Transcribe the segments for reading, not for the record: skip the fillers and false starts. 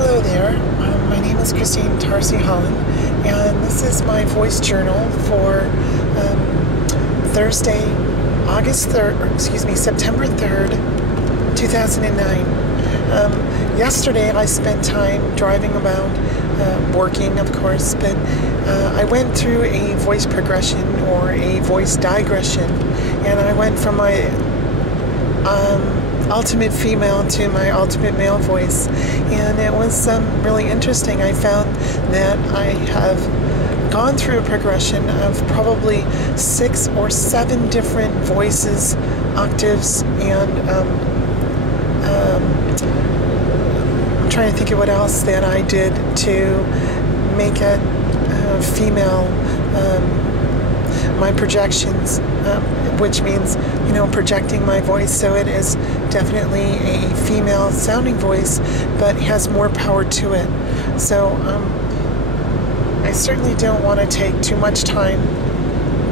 Hello there, my name is Christine Tarsi Holland, and this is my voice journal for Thursday, September 3rd, 2009. Yesterday I spent time driving around, working of course, but I went through a voice progression or a voice digression, and I went from my ultimate female to my ultimate male voice, and it was really interesting. I found that I have gone through a progression of probably 6 or 7 different voices, octaves, and I'm trying to think of what else that I did to make it female. My projections, which means, projecting my voice, so it is definitely a female sounding voice, but has more power to it. So I certainly don't want to take too much time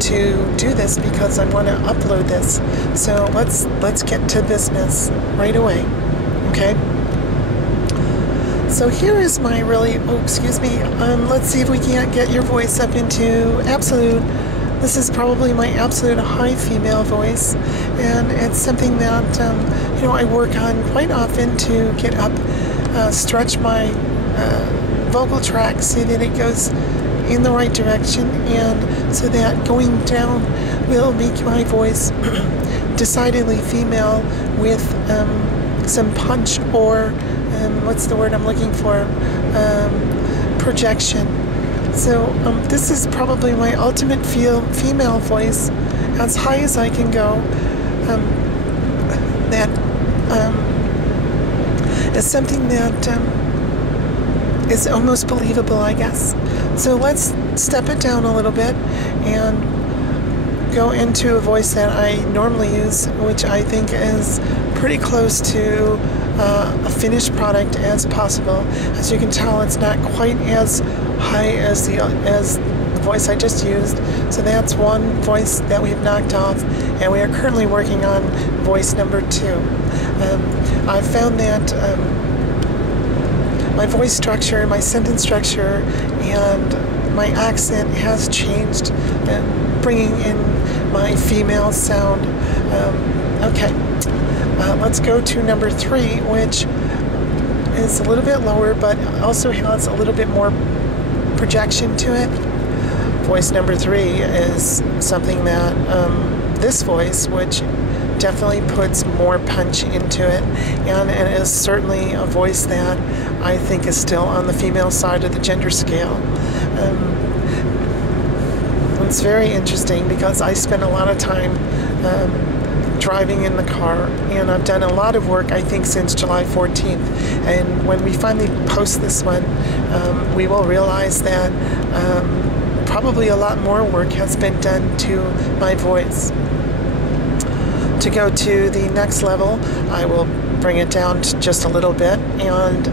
to do this because I want to upload this. So let's get to business right away. Okay. So here is my let's see if we can't get your voice up into absolute. This is probably my absolute high female voice, and it's something that I work on quite often to get up, stretch my vocal tract so that it goes in the right direction, and so that going down will make my voice decidedly female with some punch, or what's the word I'm looking for? Projection. So this is probably my ultimate female voice, as high as I can go. That is something that is almost believable, I guess. So let's step it down a little bit and go into a voice that I normally use, which I think is pretty close to a finished product as possible. As you can tell, it's not quite as high as the voice I just used. So that's one voice that we've knocked off, and we are currently working on voice number 2. I found that my voice structure, my sentence structure, and my accent has changed, bringing in my female sound. Okay. Let's go to number 3, which is a little bit lower, but also has a little bit more projection to it. Voice number 3 is something that this voice, which definitely puts more punch into it, and it is certainly a voice that I think is still on the female side of the gender scale. It's very interesting because I spend a lot of time driving in the car, and I've done a lot of work, I think, since July 14th, and when we finally post this one, we will realize that probably a lot more work has been done to my voice. To go to the next level, I will bring it down to just a little bit, and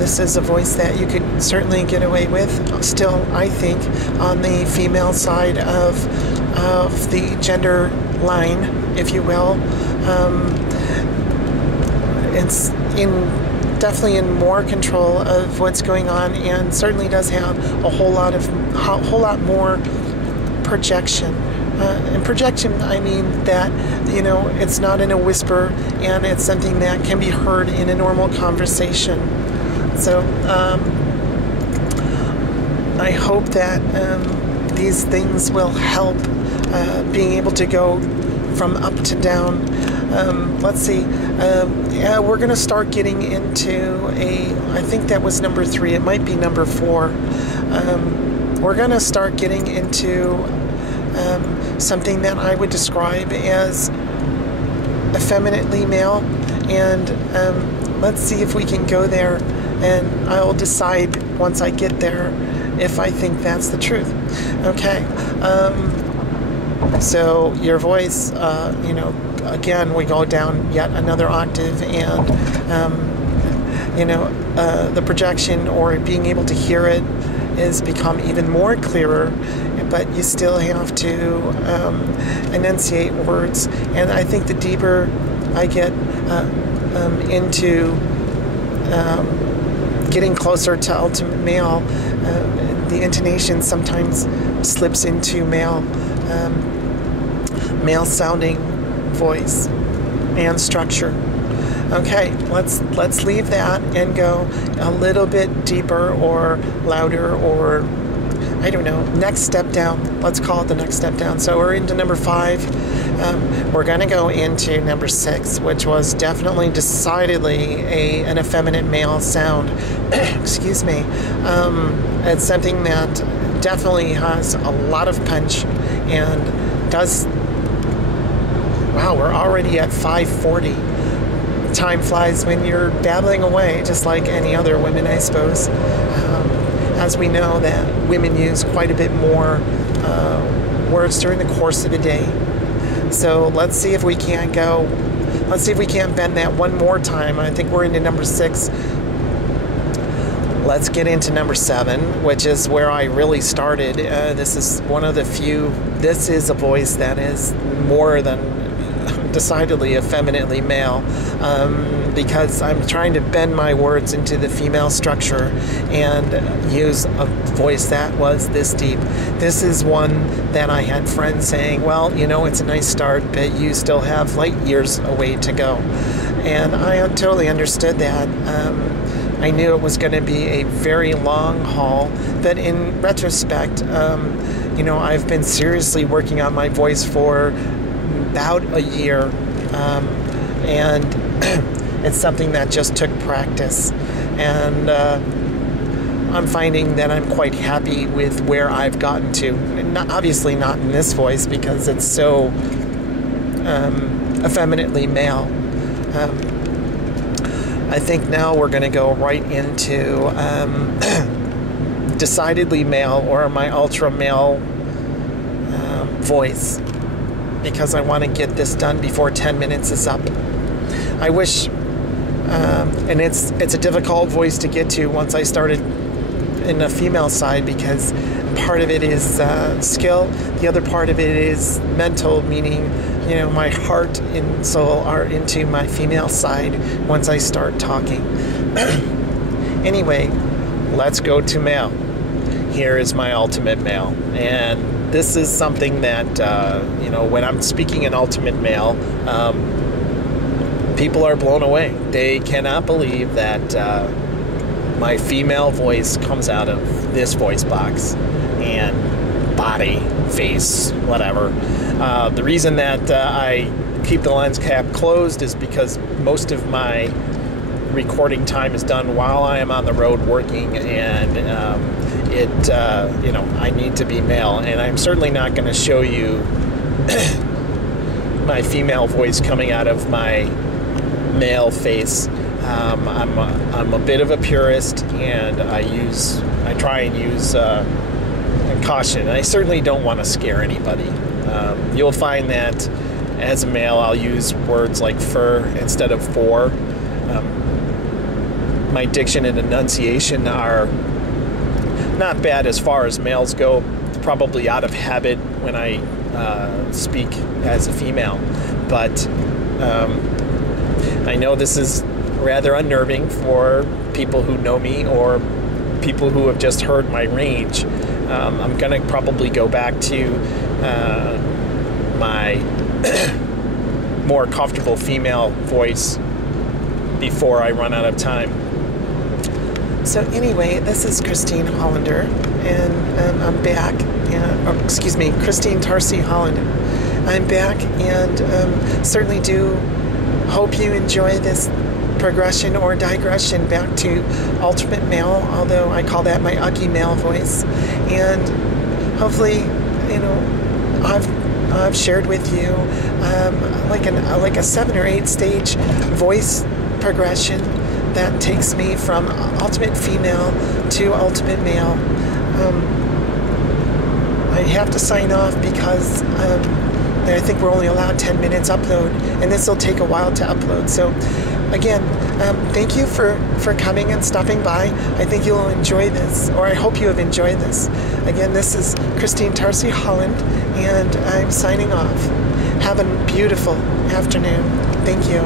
this is a voice that you could certainly get away with, still, I think, on the female side of the gender line, if you will. It's definitely in more control of what's going on, and certainly does have a whole lot more projection. And projection, I mean that, it's not in a whisper, and it's something that can be heard in a normal conversation. So I hope that these things will help being able to go from up to down. Let's see. We're going to start getting into I think that was number 3. It might be number 4. We're going to start getting into something that I would describe as effeminately male, and let's see if we can go there, and I'll decide once I get there if I think that's the truth. Okay. So your voice, again, we go down yet another octave, and the projection, or being able to hear it, is become even more clearer, but you still have to enunciate words. And I think the deeper I get into getting closer to ultimate male, the intonation sometimes slips into male sounding voice and structure. Okay, let's leave that and go a little bit deeper or louder, or I don't know, next step down. Let's call it the next step down. So we're into number 5. We're going to go into number 6, which was definitely, decidedly an effeminate male sound. Excuse me. It's something that definitely has a lot of punch and does... Wow, we're already at 5:40. Time flies when you're babbling away, just like any other women, I suppose. As we know that women use quite a bit more words during the course of a day. So let's see if we can't bend that one more time. I think we're into number 6. Let's get into number 7, which is where I really started. This is one of the few, this is a voice that is more than decidedly effeminately male, because I'm trying to bend my words into the female structure and use a voice that was this deep. This is one that I had friends saying, well, you know, it's a nice start, but you still have light years away to go. And I totally understood that. I knew it was going to be a very long haul, but in retrospect, you know, I've been seriously working on my voice for about a year, and it's something that just took practice, and I'm finding that I'm quite happy with where I've gotten to. And obviously not in this voice because it's so effeminately male. I think now we're going to go right into decidedly male, or my ultra male voice, because I want to get this done before 10 minutes is up. I wish, and it's a difficult voice to get to once I started in the female side, because part of it is skill, the other part of it is mental, meaning, you know, my heart and soul are into my female side once I start talking. Anyway, let's go to male. Here is my ultimate male, and this is something that, you know, when I'm speaking in ultimate male, people are blown away. They cannot believe that my female voice comes out of this voice box and body, face, whatever. The reason that I keep the lens cap closed is because most of my recording time is done while I am on the road working, and you know, I need to be male, and I'm certainly not going to show you my female voice coming out of my male face. I'm a bit of a purist, and I try and use caution. I certainly don't want to scare anybody. You'll find that as a male, I'll use words like fur instead of for. My diction and enunciation are not bad as far as males go. It's probably out of habit when I speak as a female, but I know this is rather unnerving for people who know me or people who have just heard my range. I'm going to probably go back to my more comfortable female voice before I run out of time. So anyway, this is Christine Hollander, and I'm back. Excuse me, Christine Tarsi Holland. I'm back, and certainly do hope you enjoy this progression or digression back to ultimate male, although I call that my ugly male voice. And hopefully, you know, I've shared with you like a 7 or 8 stage voice progression that takes me from ultimate female to ultimate male. I have to sign off because I think we're only allowed 10 minutes upload, and this will take a while to upload. So again, thank you for coming and stopping by. I think you'll enjoy this, or I hope you have enjoyed this. Again, this is Christine Tarsi Holland, and I'm signing off. Have a beautiful afternoon. Thank you.